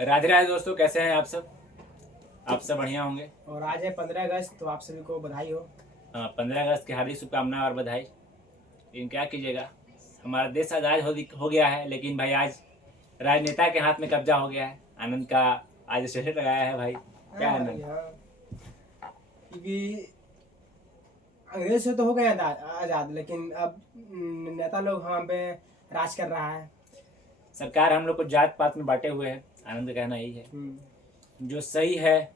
राधे राधे दोस्तों, कैसे हैं आप सब? आप सब बढ़िया होंगे। और आज है 15 अगस्त, तो आप सभी को बधाई हो। 15 अगस्त की हार्दिक शुभकामनाएं और बधाई। लेकिन क्या कीजिएगा, हमारा देश आज़ाद हो गया है, लेकिन भाई आज राजनेता के हाथ में कब्जा हो गया है। आनंद का आज स्टेटस लगाया है भाई। क्या हाँ भाई, आनंद? हाँ। क्योंकि अंग्रेज से तो हो गया आज़ाद, लेकिन अब नेता लोग हम पे राज कर रहा है। सरकार हम लोग को जात पात में बांटे हुए है। आनंद का कहना यही है, जो सही है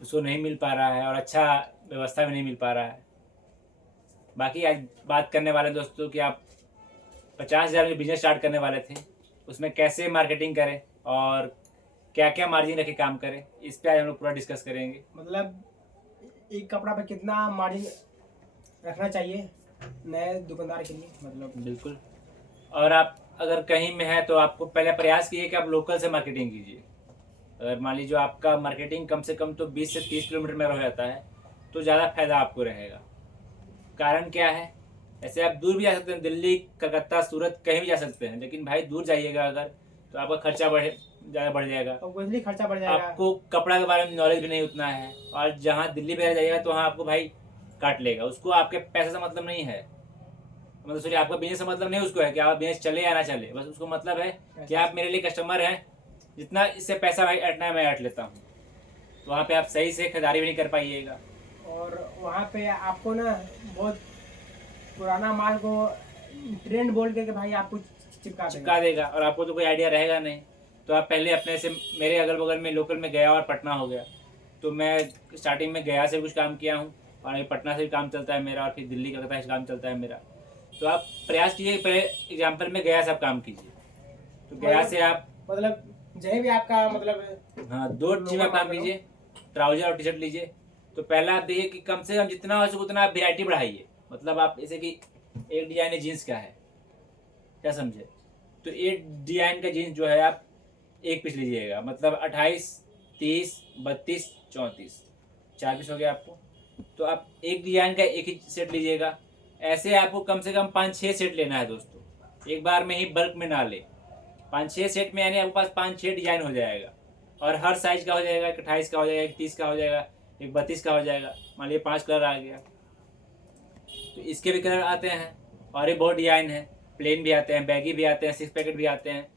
उसको नहीं मिल पा रहा है और अच्छा व्यवस्था भी नहीं मिल पा रहा है। बाकी आज बात करने वाले दोस्तों कि आप 50,000 में बिजनेस स्टार्ट करने वाले थे, उसमें कैसे मार्केटिंग करें और क्या क्या मार्जिन रखे काम करें, इस पे आज हम लोग पूरा डिस्कस करेंगे। मतलब एक कपड़ा पे कितना मार्जिन रखना चाहिए नए दुकानदार के लिए, मतलब। बिल्कुल। और आप अगर कहीं में है तो आपको पहले प्रयास कीजिए कि आप लोकल से मार्केटिंग कीजिए। अगर मान लीजिए आपका मार्केटिंग कम से कम तो 20 से 30 किलोमीटर में हो जाता है तो ज़्यादा फायदा आपको रहेगा। कारण क्या है, ऐसे आप दूर भी जा सकते हैं, दिल्ली, कलकत्ता, सूरत, कहीं भी जा सकते हैं, लेकिन भाई दूर जाइएगा अगर तो आपका खर्चा ज़्यादा बढ़ जाएगा। ऑब्वियसली खर्चा बढ़ जाएगा। आपको कपड़ा के बारे में नॉलेज भी नहीं उतना है, और जहाँ दिल्ली वगैरह जाइएगा तो वहाँ आपको भाई काट लेगा। उसको आपके पैसे से मतलब नहीं है, मतलब सोचिए आपका बिजनेस से मतलब नहीं उसको है कि आप बिजनेस चले या ना चले, बस उसको मतलब है कि आप मेरे लिए कस्टमर हैं, जितना इससे पैसा भाई ऐटना है मैं ऐट लेता हूँ। तो वहाँ पे आप सही से खरीदारी भी नहीं कर पाइएगा। और वहाँ पे आपको ना बहुत पुराना माल को ट्रेंड बोल के भाई आपको चिपका देगा और आपको तो कोई आइडिया रहेगा नहीं। तो आप पहले अपने से, मेरे अगल बगल में लोकल में गया और पटना हो गया, तो मैं स्टार्टिंग में गया से कुछ काम किया हूँ और अभी पटना से भी काम चलता है मेरा, और फिर दिल्ली कलकत्ता से काम चलता है मेरा। तो आप प्रयास कीजिए, पहले एग्जाम्पल में गया से आप काम कीजिए। तो गया से आप मतलब जहाँ भी आपका मतलब, हाँ, 2 चीज में काम कीजिए, ट्राउजर और टी शर्ट लीजिए। तो पहला आप देखिए कि कम से कम जितना हो सके उतना आप वेराइटी बढ़ाइए। मतलब आप जैसे कि एक डिजाइन है जीन्स का है, क्या समझे, तो एक डिजाइन का जीन्स जो है आप एक पीस लीजिएगा, मतलब 28, 30, 32, 34, 4 पीस हो गया आपको। तो आप एक डिजाइन का एक ही सेट लीजिएगा। ऐसे आपको कम से कम 5-6 सेट लेना है दोस्तों, एक बार में ही बल्क में ना ले। 5-6 सेट में यानी आपके पास 5-6 डिजाइन हो जाएगा, और हर साइज का हो जाएगा। एक 28 का हो जाएगा, एक 30 का हो जाएगा, एक 32 का हो जाएगा। मान लीजिए 5 कलर आ गया, तो इसके भी कलर आते हैं और ये बहुत डिजाइन है। प्लेन भी आते हैं, बैगी भी आते हैं, 6 पैकेट भी आते हैं।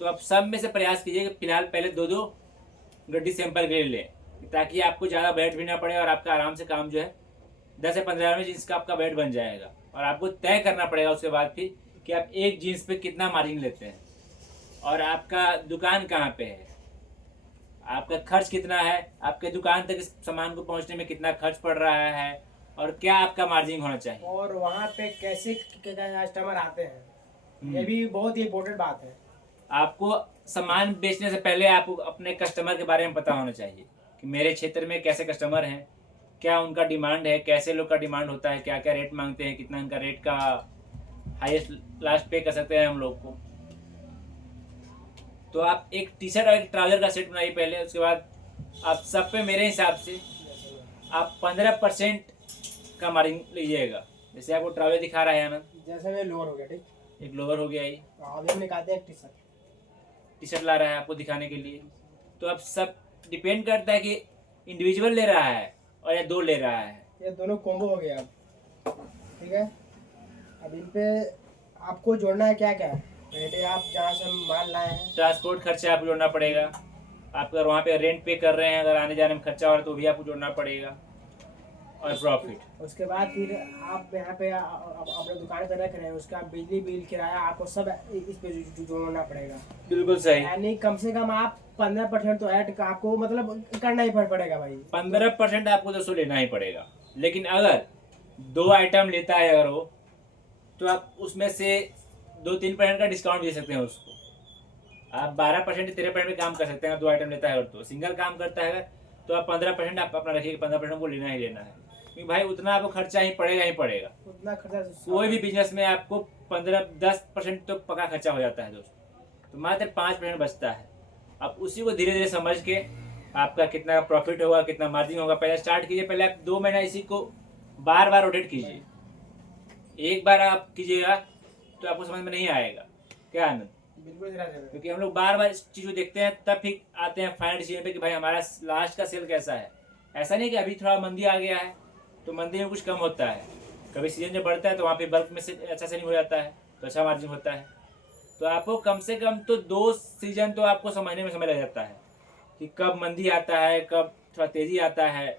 तो आप सब में से प्रयास कीजिए कि फिलहाल पहले 2-2 गड्डी सैंपल के लिए लें, ताकि आपको ज़्यादा बैठ भी ना पड़े और आपका आराम से काम जो है 10 से 15 में जीन्स का आपका बैठ बन जाएगा। और आपको तय करना पड़ेगा उसके बाद फिर कि आप एक जीन्स पे कितना मार्जिन लेते हैं, और आपका दुकान कहाँ पे है, आपका खर्च कितना है, आपके दुकान तक इस सामान को पहुंचने में कितना खर्च पड़ रहा है, और क्या आपका मार्जिन होना चाहिए, और वहाँ पे कैसे कस्टमर आते हैं, ये भी बहुत ही इम्पोर्टेंट बात है। आपको सामान बेचने से पहले आपको अपने कस्टमर के बारे में पता होना चाहिए कि मेरे क्षेत्र में कैसे कस्टमर हैं, क्या उनका डिमांड है, कैसे लोग का डिमांड होता है, क्या क्या रेट मांगते हैं, कितना उनका रेट का हाईएस्ट लास्ट पे कर सकते हैं हम लोग को। तो आप एक टी शर्ट और एक ट्राउजर का सेट बनाइए पहले, उसके बाद आप सब पे मेरे हिसाब से आप 15% का मार्जिन लीजिएगा। जैसे आपको ट्राउजर दिखा रहा है आनंद, जैसे में लोअर हो गया, ठीक। एक लोअर हो गया, ये अभी हम निकालते हैं एक टी शर्ट ला रहा है आपको दिखाने के लिए। तो अब सब डिपेंड करता है कि इंडिविजुअल ले रहा है और या 2 ले रहा है। ये दोनों कॉम्बो हो गया अब, ठीक है। अब इन पे आपको जोड़ना है क्या क्या है। पहले आप जहाँ से माल लाए हैं, ट्रांसपोर्ट खर्चा आपको जोड़ना पड़ेगा। आप अगर वहाँ पे रेंट पे कर रहे हैं, अगर आने जाने में खर्चा हो रहा है तो भी आपको जोड़ना पड़ेगा, और प्रॉफिट। उसके बाद फिर आप यहाँ पे अपने दुकान पे रख रहे हैं, उसका बिजली बिल, किराया, आपको सब इस पे जोड़ना पड़ेगा। बिल्कुल सही। यानी कम से कम आप 15% तो ऐड आपको मतलब करना ही पड़ेगा भाई। 15% आपको दोस्तों लेना ही पड़ेगा। लेकिन अगर 2 आइटम लेता है अगर वो, तो आप उसमें से 2-3% का डिस्काउंट दे सकते हैं उसको। आप 12% 13% में काम कर सकते हैं। 2 आइटम लेता है और तो सिंगल काम करता है तो आप 15% आप अपना रखिए, 15% को लेना ही लेना है, क्योंकि भाई उतना आपको खर्चा ही पड़ेगा। उतना खर्चा कोई भी बिजनेस में आपको 15-10% तो पक्का खर्चा हो जाता है दोस्तों, तो मात्र 5% बचता है। आप उसी को धीरे धीरे समझ के आपका कितना प्रॉफिट होगा, कितना मार्जिन होगा, पहले स्टार्ट कीजिए। पहले आप 2 महीना इसी को बार बार रोटेट कीजिए। एक बार आप कीजिएगा तो आपको समझ में नहीं आएगा। क्या आनंद? बिल्कुल सही राजा। क्योंकि हम लोग बार बार इस चीज को देखते हैं, तब फिर आते हैं फाइनल डिसीजन पे कि भाई हमारा लास्ट का सेल कैसा है। ऐसा नहीं कि अभी थोड़ा मंदी आ गया है तो मंदी में कुछ कम होता है, कभी सीजन जब बढ़ता है तो वहाँ पे बल्क में से अच्छा सेलिंग हो जाता है तो अच्छा मार्जिन होता है। तो आपको कम से कम तो 2 सीजन तो आपको समझने में समय लग जाता है कि कब मंदी आता है, कब थोड़ा तेजी आता है।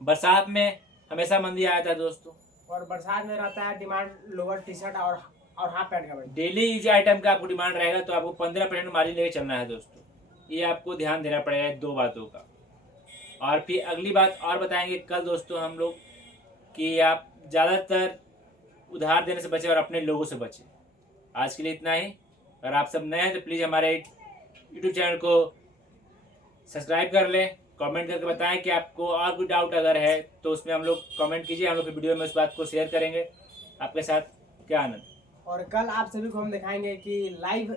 बरसात में हमेशा मंदी आया था दोस्तों। और बरसात में रहता है डिमांड लोअर टी शर्ट और हाफ पैंट का भाई। डेली यूज आइटम का आपको डिमांड रहेगा तो आपको 15% मार्जिन लेके चलना है दोस्तों। ये आपको ध्यान देना पड़ेगा इन 2 बातों का। और फिर अगली बात और बताएंगे कल दोस्तों हम लोग कि आप ज़्यादातर उधार देने से बचें और अपने लोगों से बचें। आज के लिए इतना ही। अगर आप सब नए हैं तो प्लीज़ हमारे यूट्यूब चैनल को सब्सक्राइब कर लें, कमेंट करके बताएं कि आपको और कोई डाउट अगर है तो उसमें हम लोग कमेंट कीजिए, हम लोग फिर वीडियो में उस बात को शेयर करेंगे आपके साथ। क्या आनंद। और कल आप सभी को हम दिखाएंगे कि लाइव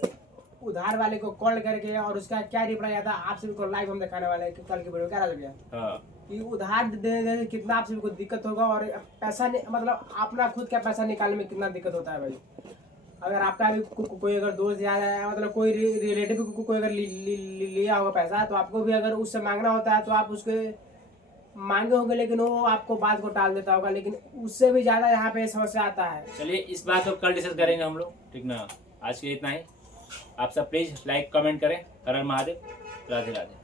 उधार वाले को कॉल करके और उसका क्या रिप्लाई आता है, आप सभी को लाइव हम दिखाने वाले हैं कि कल की वीडियो क्या लग गया। हाँ, कि उधार देने से कितना आप सभी को दिक्कत होगा और पैसा मतलब अपना खुद का पैसा निकालने में कितना दिक्कत होता है भाई। अगर आपका भी कोई अगर दोस्त या मतलब कोई रिलेटिव कोई अगर लिया होगा पैसा तो आपको भी अगर उससे मांगना होता है तो आप उसके मांगे होंगे, लेकिन वो आपको बात को टाल देता होगा, लेकिन उससे भी ज्यादा यहाँ पे समस्या आता है। चलिए इस बात को कल डिस्कस करेंगे हम लोग, ठीक ना। आज के लिए इतना ही। आप सब प्लीज़ लाइक कमेंट करें। हर हर महादेव। राधे राधे।